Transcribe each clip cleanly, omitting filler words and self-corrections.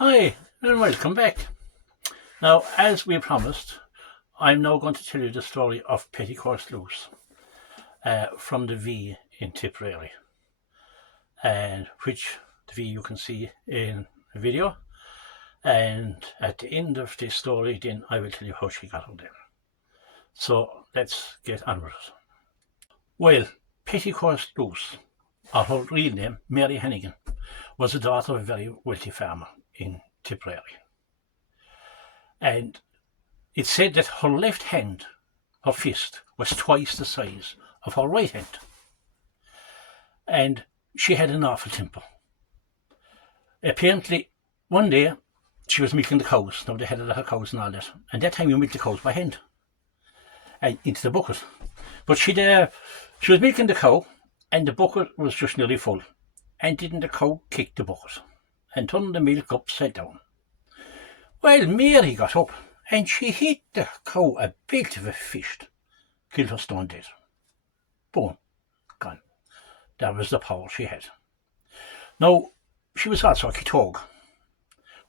Hi, and welcome back. Now, as we promised, I'm now going to tell you the story of Petticoat Loose from the V in Tipperary, and which the V you can see in the video. And at the end of this story, then I will tell you how she got out there. So let's get on with it. Well, Petticoat Loose, or her real name, Mary Hannigan, was the daughter of a very wealthy farmer in Tipperary. And it's said that her left hand, her fist, was twice the size of her right hand. And she had an awful temper. Apparently, one day, she was milking the cows. Now, they had a lot of cows and all that. And that time, you milk the cows by hand and into the bucket. But she was milking the cow, and the bucket was just nearly full. And didn't the cow kick the bucket and turn the milk upside down? Well, Mary got up and she hit the cow a bit of a fist, killed her stone dead. Boom, gone. That was the power she had. Now, she was also a kitog,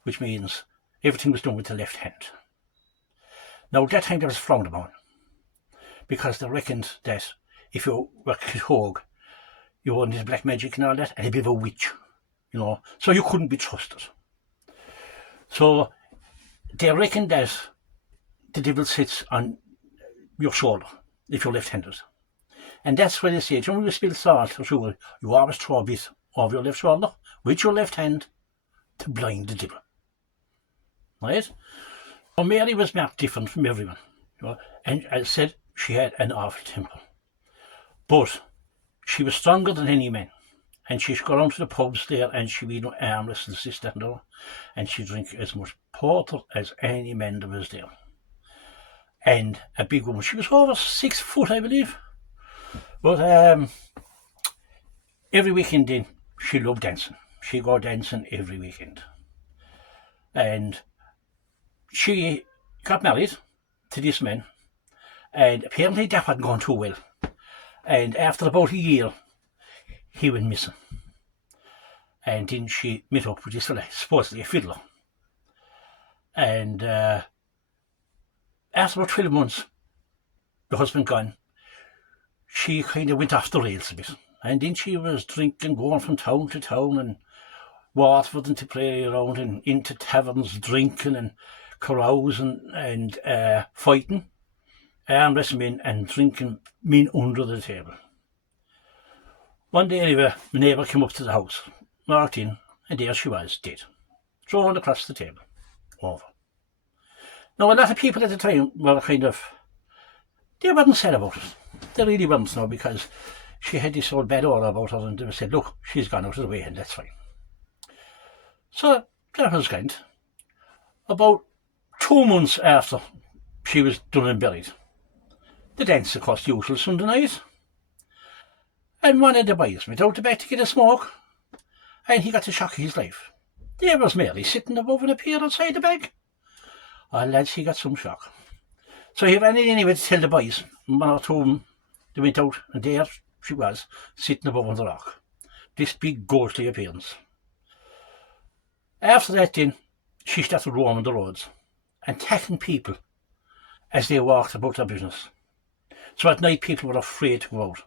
which means everything was done with the left hand. Now, at that time, that was frowned upon, because they reckoned that if you were kitog, you were into black magic and all that, and a bit of a witch, so you couldn't be trusted. So they reckoned that the devil sits on your shoulder if you're left-handed. And that's why they say, when you spill salt or sugar, you always throw a bit over your left shoulder with your left hand to blind the devil. Right? So Mary was marked different from everyone. And as I said, she had an awful temper. But she was stronger than any man. And she'd go down to the pubs there and she'd be arm wrestling this, that and all. And she'd drink as much porter as any man that was there. And a big woman. She was over 6 foot, I believe. But every weekend then, she loved dancing. She'd go dancing every weekend. And she got married to this man. And apparently that hadn't gone too well. And after about a year, he went missing. And then she met up with this fella, supposedly a fiddler. And after about 12 months, the husband gone, she kind of went off the rails a bit. And then she was drinking, going from town to town, and Waterford and Tipperary around, and into taverns, drinking and carousing and fighting, arm wrestling men and drinking men under the table. One day anyway, my neighbour came up to the house, walked in, and there she was, dead, thrown across the table, over. Now, a lot of people at the time were they weren't sad about it. They really weren't now, because she had this old bad aura about her, and they said, look, she's gone out of the way, and that's fine. So, that was grand. About 2 months after she was done and buried, the dance, of course, usual Sunday night. And one of the boys went out the back to get a smoke, and he got the shock of his life. There was Mary sitting above and appeared outside the bag. Oh, lads, he got some shock. So he ran in anyway to tell the boys. One or two of them, they went out, and there she was, sitting above on the rock. This big ghostly appearance. After that then, she started roaming the roads, and attacking people as they walked about their business. So at night people were afraid to go out.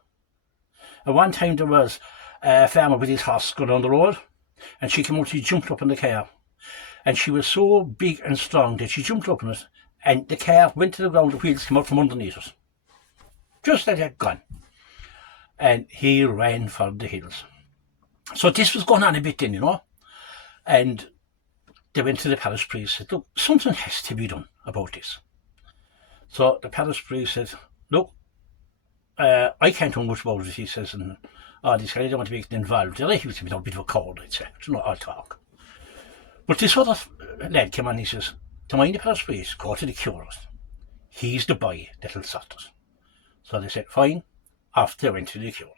At one time there was a farmer with his horse going down the road, and she came out, she jumped up in the car. And she was so big and strong that she jumped up in it, and the car went to the ground, the wheels came out from underneath it. Just like that, gone. And he ran for the hills. So this was going on a bit then, And they went to the parish priest and said, look, something has to be done about this. So the parish priest said, look, I can't do much about it, he says, and this guy, I don't want to make it involved. He was a bit of a coward, I'd say, I'll talk. But this other lad came on, he says, to mind the parish priest, go to the curate. He's the boy that'll sort it. So they said, fine, off they went to the curate.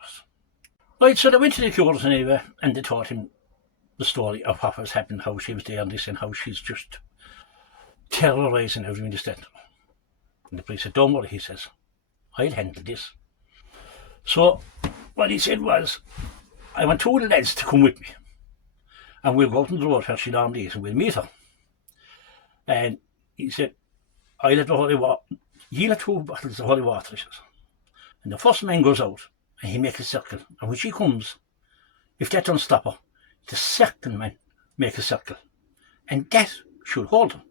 Right, so they went to the curate anyway, and they taught him the story of what was happening, how she was there and this, and how she's just terrorising everyone in the state. And the priest said, don't worry, he says, I'll handle this. So what he said was, I want 2 lads to come with me. and we'll go out on the road where she normally is and we'll meet her. And he said, I'll have the holy water, you'll have 2 bottles of holy water, he says. And the first man goes out and he makes a circle, and when she comes, if that don't stop her, the second man make a circle, and that should hold him.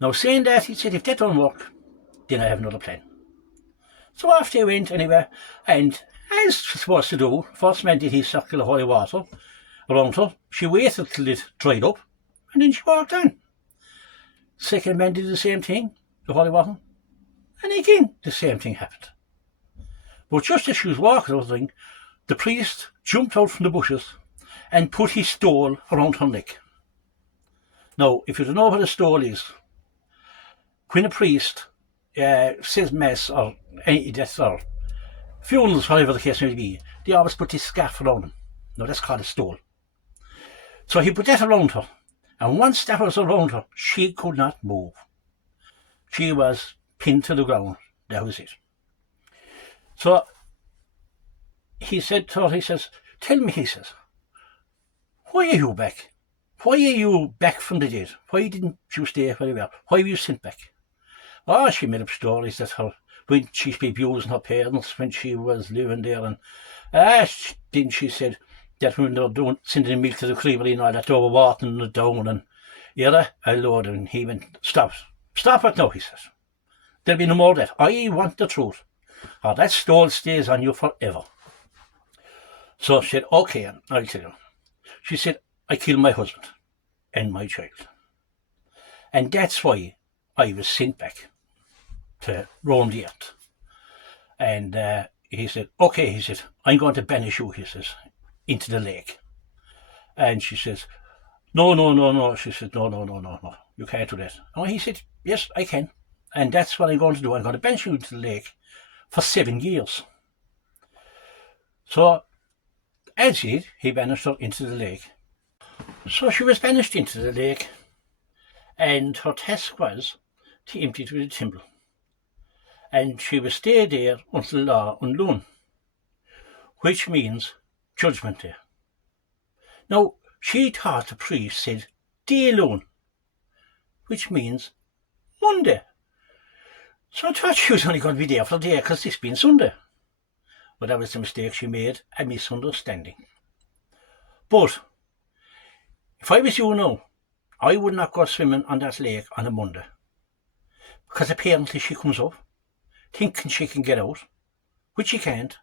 Now saying that, he said, if that don't work, then I have another plan. So off they went anyway, and as supposed to do, first man did his circle of holy water around her. She waited till it dried up, and then she walked on. Second man did the same thing, the holy water, and again the same thing happened. But just as she was walking over the ring, the priest jumped out from the bushes and put his stole around her neck. Now, if you don't know what a stole is, when a priest says mass or any deaths or funerals, whatever the case may be, they always put this scarf around them. Now that's called a stole. So he put that around her, and once that was around her, she could not move. She was pinned to the ground. That was it. So he said to her, he says, tell me, he says, why are you back? Why are you back from the dead? Why didn't you stay where you were? Why were you sent back? Oh, she made up stories that when she'd be abusing her parents when she was living there, and then she said that when they were sending milk to the creamery and all that, they were watering it down, and I Lord, and he went, stop it now, he says. There'll be no more of that. I want the truth, or that stole stays on you forever. So she said, okay, I'll tell you. She said, I killed my husband and my child, and that's why I was sent back to roam the earth. And he said, okay, he said, I'm going to banish you, he says, into the lake. And she says, no. She said, no, you can't do that. Oh, he said, yes, I can. And that's what I'm going to do. I'm going to banish you into the lake for 7 years. So, as he banished her into the lake. So she was banished into the lake, and her task was to empty it with a thimble. And she will stay there until law unloon, which means judgment day. Now, she thought the priest said day alone, which means Monday. So I thought she was only going to be there for a day because this being Sunday. But that was the mistake she made, a misunderstanding. But if I was you now, I would not go swimming on that lake on a Monday, because apparently she comes up thinking she can get out, which she can't.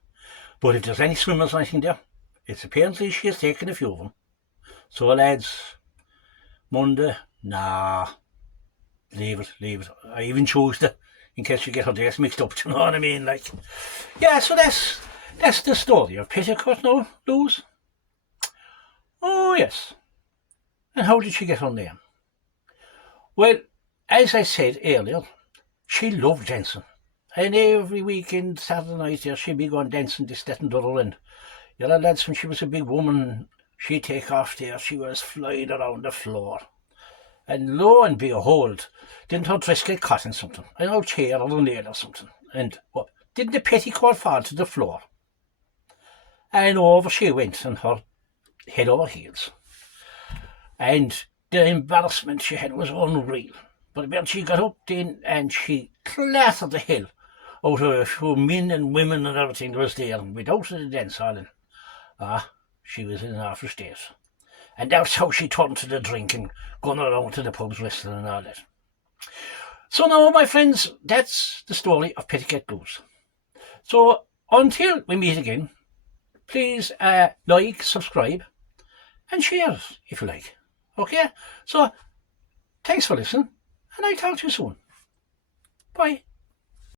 But if there's any swimmers or anything there, it's apparently she has taken a few of them. So lads, Monday, nah, leave it. I even Tuesday, in case you get her days mixed up, do you know what I mean? Like, yeah, so that's the story of Petticoat Loose. Oh yes. And how did she get her name? Well, as I said earlier, she loved dancing. And every weekend, Saturday night there, she'd be going dancing this, that and the other. And you know, lads, when she was a big woman, she'd take off there, she was flying around the floor. And lo and behold, didn't her dress get caught in something? An old chair or a nail or something. And what? Didn't the petticoat fall to the floor? And over she went, and her head over heels. And the embarrassment she had was unreal. But when she got up then, and she clattered the hell out of a few men and women and everything that was there, and without the dance hall. And she was in an awful state. And that's how she turned to the drink and going around to the pubs wrestling and all that. So now, my friends, that's the story of Petticoat Loose. So until we meet again, please like, subscribe, and share if you like. Okay? So thanks for listening, and I'll talk to you soon. Bye.